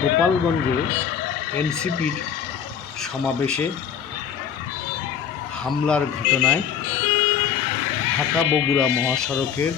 গোপালগঞ্জে এনসিপির সমাবেশে হামলার ঘটনায় ঢাকা বগুড়া মহাসড়কের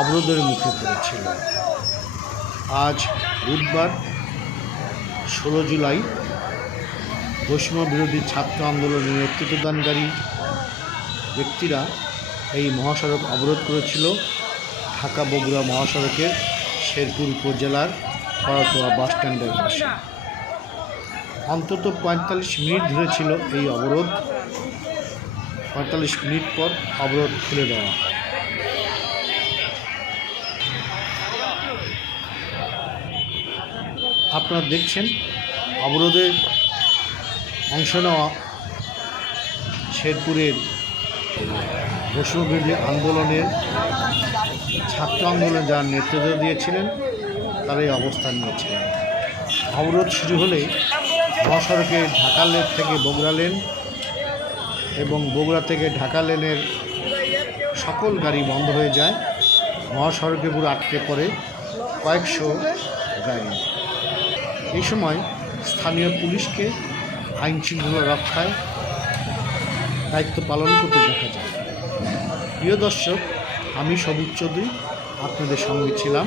অবরোধের মুখে পড়েছিল। আজ বুধবার ষোলো জুলাই বৈষম্য বিরোধী ছাত্র আন্দোলনের নেতৃত্বদানকারী ব্যক্তিরা এই মহাসড়ক অবরোধ করেছিল। ঢাকা বগুড়া মহাসড়কের শেরপুর উপজেলার করতোয়া বাসস্ট্যান্ডের পাশে। অন্তত পঁয়তাল্লিশ মিনিট ধরে ছিল এই অবরোধ। পঁয়তাল্লিশ মিনিট পর অবরোধ খুলে দেওয়া আপনারা দেখছেন অবরোধে অংশ নেওয়া শেরপুরের বৈষ্ণববিরোধী আন্দোলনের ছাত্র আন্দোলনে যারা নেতৃত্ব দিয়েছিলেন তারাই অবস্থান নিয়েছিলেন অবরোধ শুরু হলে মহাসড়কে ঢাকা লেন থেকে বগুড়া লেন এবং বগুড়া থেকে ঢাকা লেনের সকল গাড়ি বন্ধ হয়ে যায়। মহাসড়কে পুরো আটকে পড়ে কয়েকশো গাড়ি। এই সময় স্থানীয় পুলিশকে আইন শৃঙ্খলা রক্ষায় দায়িত্ব পালন করতে দেখা যায়। প্রিয় দর্শক, আমি সবুজ চৌধুরী, আপনাদের সঙ্গে ছিলাম।